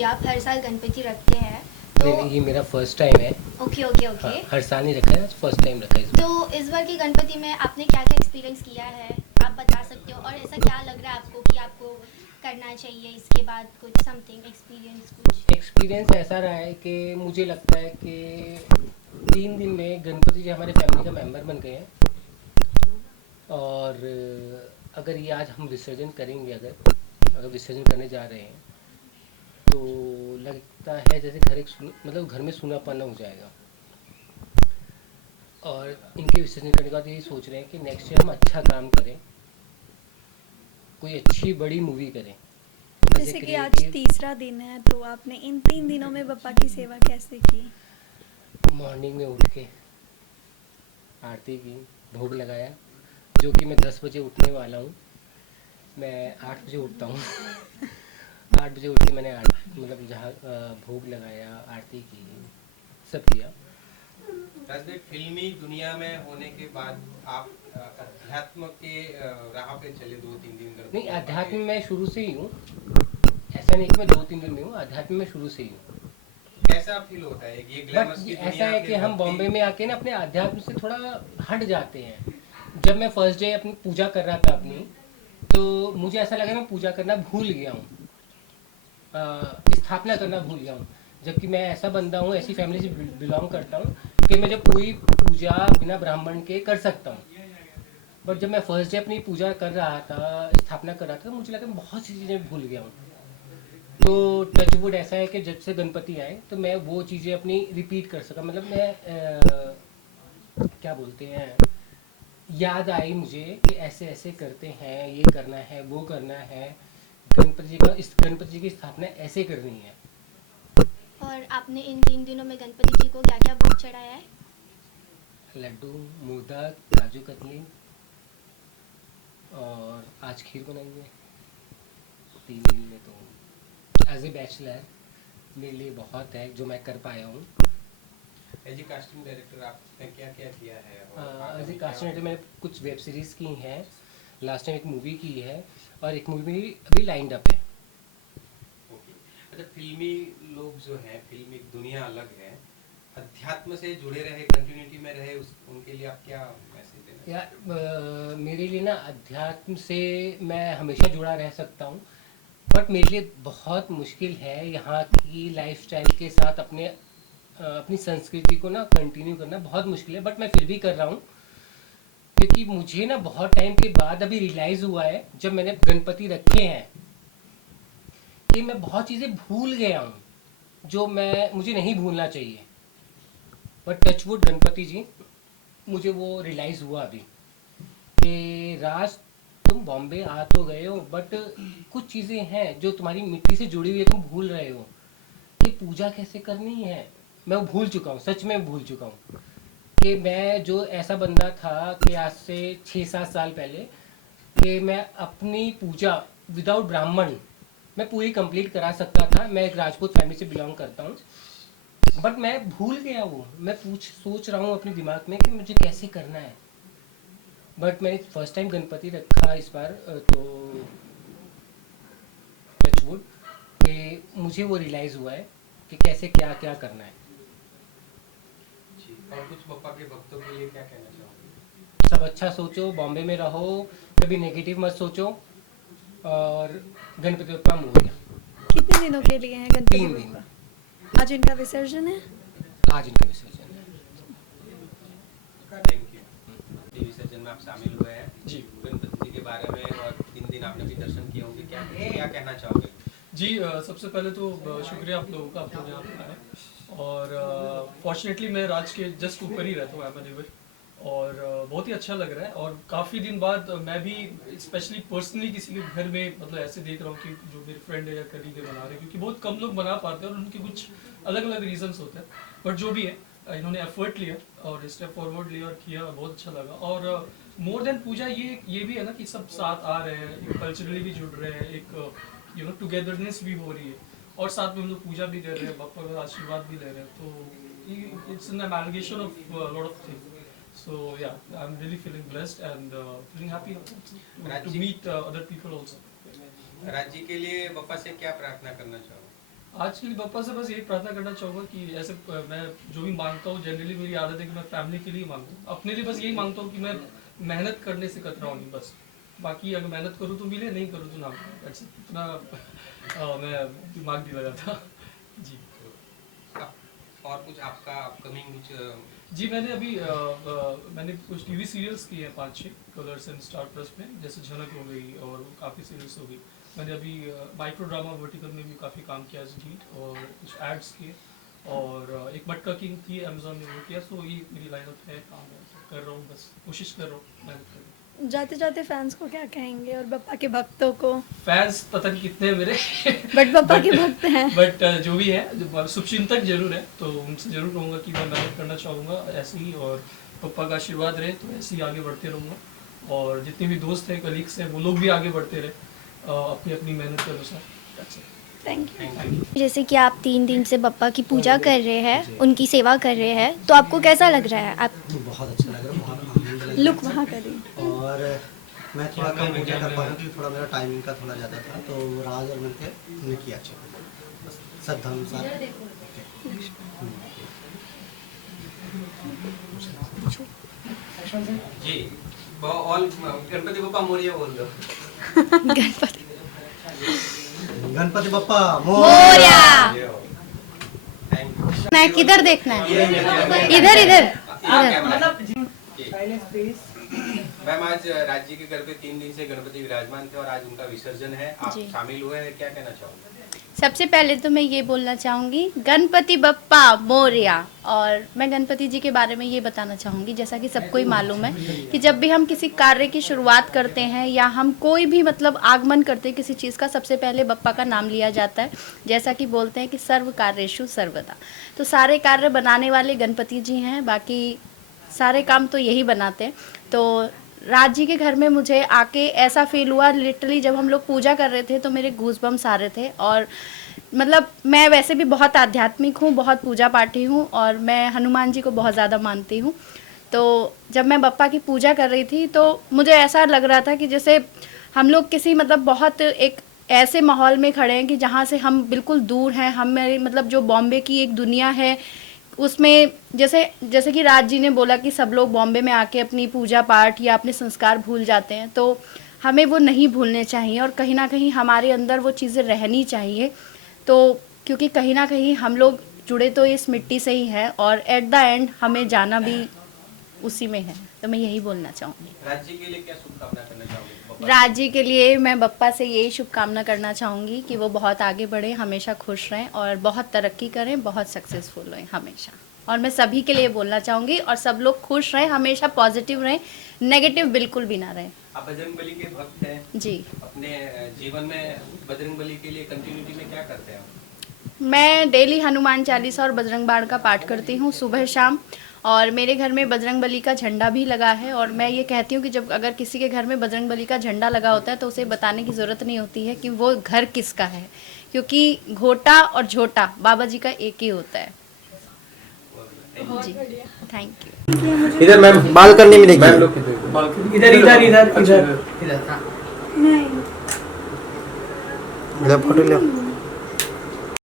जी आप हर साल गणपति रखते हैं नहीं नहीं, ये मेरा फर्स्ट टाइम है। ओके ओके हाँ, ओके। हर साल नहीं रखा है, फर्स्ट टाइम रखा है इस बार। तो इस बार के गणपति में आपने क्या क्या एक्सपीरियंस किया है, आप बता सकते हो? और ऐसा क्या लग रहा है आपको कि आपको करना चाहिए इसके बाद, कुछ समथिंग एक्सपीरियंस कुछ? एक्सपीरियंस ऐसा रहा है कि मुझे लगता है कि 3 दिन में गणपति जी हमारे फैमिली का मेंबर बन गए हैं। और अगर ये आज हम विसर्जन करेंगे, अगर विसर्जन करने जा रहे हैं, तो लगता है जैसे घर मतलब घर में सूनापन हो जाएगा। और इनके विसर्जन करने के बाद यही सोच रहे हैं कि नेक्स्ट ईयर हम अच्छा काम करें, कोई अच्छी बड़ी मूवी करें। ऐसे जैसे कि आज क्रिएटिव। तीसरा दिन है, तो आपने इन 3 दिनों में बप्पा की सेवा कैसे की? मॉर्निंग में उठ के आरती की, भोग लगाया, जो कि मैं 10 बजे उठने वाला हूँ। मैं 8 बजे उठता हूँ। 8 बजे उठ के मैंने मतलब जहाँ भोग लगाया, आरती की, सब किया। राजदेव, फिल्मी दुनिया में होने के बाद आप अध्यात्म के राह पे चले 2-3 दिन नहीं, गणपति अध्यात्म के। में शुरू से ही हूँ। ऐसा नहीं कि मैं 2-3 दिन में हूँ, अध्यात्म में शुरू से ही हूँ। कैसा फील होता है ये बट ग्लैमरस की ऐसा दुनिया है कि फिर हम बॉम्बे में आके ना अपने अध्यात्म से थोड़ा हट जाते हैं। जब मैं फर्स्ट डे अपनी पूजा कर रहा था अपनी, तो मुझे ऐसा लगा मैं पूजा करना भूल गया हूँ, स्थापना करना भूल गया हूँ। जबकि मैं ऐसा बंदा हूँ, ऐसी फैमिली से बिलोंग करता हूँ कि मैं जो पूरी पूजा बिना ब्राह्मण के कर सकता हूँ। बट जब मैं फर्स्ट डे अपनी पूजा कर रहा था, स्थापना कर रहा था, तो मुझे लगा मैं बहुत सी चीज़ें भूल गया हूँ। तो टचवुड ऐसा है कि जब से गणपति आए तो मैं वो चीज़ें अपनी रिपीट कर सका। मतलब मैं क्या बोलते हैं, याद आई मुझे कि ऐसे ऐसे करते हैं, ये करना है, वो करना है, गणपति जी की स्थापना ऐसे करनी है। और आपने इन 3 दिनों में गणपति जी को क्या क्या भोग चढ़ाया है? लड्डू, मोदक, काजू कतली, और आज खीर बनाई है। 3 दिन में तो एज ए बैचलर मेरे लिए बहुत है जो मैं कर पाया हूँ। एज ए कास्टिंग डायरेक्टर आपने क्या क्या किया है और एज आगामी ए क्या? कास्टिंग डायरेक्टर मैंने कुछ वेब सीरीज़ की हैं, लास्ट टाइम एक मूवी की है, और एक मूवी अभी लाइंड अप है। ओके। अच्छा, फिल्मी लोग जो हैं, फिल्मी दुनिया अलग है, अध्यात्म से जुड़े रहे, कंटिन्यूटी में रहे, उनके लिए आप क्या मैसेज देना या चाहते हैं? मेरे लिए ना अध्यात्म से मैं हमेशा जुड़ा रह सकता हूँ। बट मेरे लिए बहुत मुश्किल है यहाँ की लाइफस्टाइल के साथ अपनी संस्कृति को ना कंटिन्यू करना बहुत मुश्किल है। बट मैं फिर भी कर रहा हूँ, क्योंकि मुझे ना बहुत टाइम के बाद अभी रियलाइज़ हुआ है, जब मैंने गणपति रखे हैं, कि मैं बहुत चीज़ें भूल गया हूँ जो मुझे नहीं भूलना चाहिए। बट टचवुड गणपति जी, मुझे वो रियलाइज़ हुआ अभी कि राज, तुम बॉम्बे आ तो गए हो, बट कुछ चीज़ें हैं जो तुम्हारी मिट्टी से जुड़ी हुई है, तुम भूल रहे हो कि पूजा कैसे करनी है। मैं वो भूल चुका हूँ, सच में भूल चुका हूँ कि मैं जो ऐसा बंदा था कि आज से 6-7 साल पहले, कि मैं अपनी पूजा विदाउट ब्राह्मण मैं पूरी कंप्लीट करा सकता था। मैं एक राजपूत फैमिली से बिलोंग करता हूँ, बट मैं भूल गया वो। मैं सोच रहा हूँ अपने दिमाग में कि मुझे कैसे करना है। बट मैंने फर्स्ट टाइम गणपति रखा इस बार, तो टचवुड कि मुझे वो रियलाइज़ हुआ है कि कैसे क्या क्या करना है। जी, और कुछ बप्पा के भक्तों के लिए क्या कहना चाहोगे? सब अच्छा सोचो, बॉम्बे में रहो, कभी नेगेटिव मत सोचो, और गणपति बप्पा मोरया। कितने दिनों के लिए हैं गणपति 3 दिन। बप्पा? आज इनका विसर्जन है। आज इनका विसर्जन है। Thank you. ये विसर्जन में आप शामिल हुए हैं जी गणपति जी के बारे में, और 3 दिन आपने भी दर्शन किए होंगे, क्या क्या कहना चाहोगे? जी सबसे पहले तो शुक्रिया आप लोगों का, आप लोग यहाँ पर आए। और फॉर्चुनेटली मैं राज के जस्ट ऊपर ही रहता हूँ एवेन्यू, और बहुत ही अच्छा लग रहा है। और काफ़ी दिन बाद मैं भी स्पेशली पर्सनली किसी के घर में मतलब ऐसे देख रहा हूँ कि जो मेरे फ्रेंड है या कलीग है बना रहे हैं, क्योंकि बहुत कम लोग बना पाते हैं और उनके कुछ अलग अलग रीजंस होते हैं। बट जो भी है, इन्होंने एफर्ट लिया और स्टेप फॉरवर्ड लिया और किया, बहुत अच्छा लगा। और मोर देन पूजा, ये भी है ना कि सब साथ आ रहे हैं, कल्चरली भी जुड़ रहे हैं, एक टुगेदरनेस भी हो रही है, और साथ में हम लोग पूजा भी कर रहे हैं, बप्पा का आशीर्वाद भी ले रहे हैं। तो it's an amalgamation of lot of things. So yeah, I'm really feeling blessed and feeling happy to meet other people also. राज्य के लिए बप्पा से क्या प्रार्थना करना चाहोगे? आज के लिए पापा से बस यही प्रार्थना करना चाहूँगा कि ऐसे मैं जो भी मांगता हूँ, जनरली मेरी आदत है कि मैं फैमिली के लिए मांगूँ, अपने लिए बस यही मांगता हूँ कि मैं मेहनत करने से कतराऊँ नहीं बस। बाकी अगर मेहनत करूँ तो मिले, नहीं करूँ तो ना मिले। इतना मैं दिमाग नहीं लगाता जी। और कुछ आपका अपकमिंग कुछ जी मैंने अभी मैंने कुछ टीवी सीरियल्स किए हैं 5-6 कलर्स एंड स्टार प्लस में, जैसे झलक हो गई और काफ़ी सीरियल्स हो गई। मैंने अभी माइक्रो ड्रामा वर्टिकल में भी काफ़ी काम किया एज लीड, और कुछ एड्स किए, और एक मटका किंग थी अमेजोन में वो किया। सो ये मेरी लाइनअप है, काम है, कर रहा हूँ, बस कोशिश कर रहा हूँ, मेहनत कर रहा हूँ। जाते जाते फैंस को क्या कहेंगे और बप्पा के भक्तों को? फैंस पता नहीं कितने हैं मेरे बट बप्पा के भक्त हैं। बट जो भी है, शुभचिंतक जरूर है, तो उनसे जरूर कहूँगा कि मैं मेहनत करना चाहूँगा ऐसे ही, और पप्पा का आशीर्वाद रहे तो ऐसे ही आगे बढ़ते रहूँगा। और जितने भी दोस्त हैं, कलीग्स हैं, वो लोग भी आगे बढ़ते रहे अपनी अपनी मेहनत के अनुसार। Thank you. जैसे कि आप 3 दिन से बप्पा की पूजा कर रहे हैं, उनकी सेवा कर रहे हैं, तो आपको कैसा लग रहा है? आप बहुत अच्छा लग रहा है, बहुत आनंद लग रहा है। लुक वहाँ करें। और मैं थोड़ा कम पूजा कर पाया क्योंकि थोड़ा मेरा टाइमिंग का थोड़ा ज़्यादा था, तो राज और मिलकर हमने किया अच्छा, बस श्रद्धानुसार। जी ऑल गणपति बप्पा मोरिया बोल दो। गणपति गणपति बप्पा मोरया। Thank you. मैं किधर देखना है? इधर इधर। मैम आज राज्य के घर पे 3 दिन से गणपति विराजमान थे और आज उनका विसर्जन है, आप जी। शामिल हुए हैं, क्या कहना चाहोगे? सबसे पहले तो मैं ये बोलना चाहूँगी गणपति बप्पा मोरया। और मैं गणपति जी के बारे में ये बताना चाहूँगी, जैसा कि सबको ही मालूम है कि जब भी हम किसी कार्य की शुरुआत करते हैं या हम कोई भी मतलब आगमन करते हैं किसी चीज़ का, सबसे पहले बप्पा का नाम लिया जाता है। जैसा कि बोलते हैं कि सर्व कार्येषु सर्वदा, तो सारे कार्य बनाने वाले गणपति जी हैं, बाकी सारे काम तो यही बनाते हैं। तो राज जी के घर में मुझे आके ऐसा फील हुआ, लिटरली जब हम लोग पूजा कर रहे थे तो मेरे गूज़बम्स आ रहे थे। और मतलब मैं वैसे भी बहुत आध्यात्मिक हूँ, बहुत पूजा पाठी हूँ, और मैं हनुमान जी को बहुत ज़्यादा मानती हूँ। तो जब मैं बप्पा की पूजा कर रही थी तो मुझे ऐसा लग रहा था कि जैसे हम लोग किसी मतलब बहुत एक ऐसे माहौल में खड़े हैं कि जहाँ से हम बिल्कुल दूर हैं। हमें मतलब जो बॉम्बे की एक दुनिया है उसमें, जैसे कि राज जी ने बोला कि सब लोग बॉम्बे में आके अपनी पूजा पाठ या अपने संस्कार भूल जाते हैं, तो हमें वो नहीं भूलने चाहिए और कहीं ना कहीं हमारे अंदर वो चीज़ें रहनी चाहिए। तो क्योंकि कहीं ना कहीं हम लोग जुड़े तो इस मिट्टी से ही हैं और एट द एंड हमें जाना भी उसी में है। तो मैं यही बोलना चाहूँगी। राज्य के लिए क्या शुभकामना करना चाहोगे? राज जी के लिए मैं बप्पा से यही शुभकामना करना चाहूँगी कि वो बहुत आगे बढ़े, हमेशा खुश रहें और बहुत तरक्की करें, बहुत सक्सेसफुल रहें हमेशा। और मैं सभी के लिए बोलना चाहूँगी और सब लोग खुश रहें, हमेशा पॉजिटिव रहें, नेगेटिव बिल्कुल भी ना रहें। आप बजरंगबली के भक्त हैं जी। अपने जीवन में बजरंगबली के लिए कंटिन्यूटी में क्या करते हैं आप? मैं डेली हनुमान चालीसा और बजरंग बाण का पाठ करती हूँ सुबह शाम, और मेरे घर में बजरंगबली का झंडा भी लगा है। और मैं ये कहती हूँ कि जब अगर किसी के घर में बजरंगबली का झंडा लगा होता है तो उसे बताने की ज़रूरत नहीं होती है कि वो घर किसका है, क्योंकि घोटा और झोटा बाबा जी का एक ही होता है। जी थैंक यू। इधर मैम बाल करने मिलेगी। इधर इधर इधर इधर इधर फोटो ले।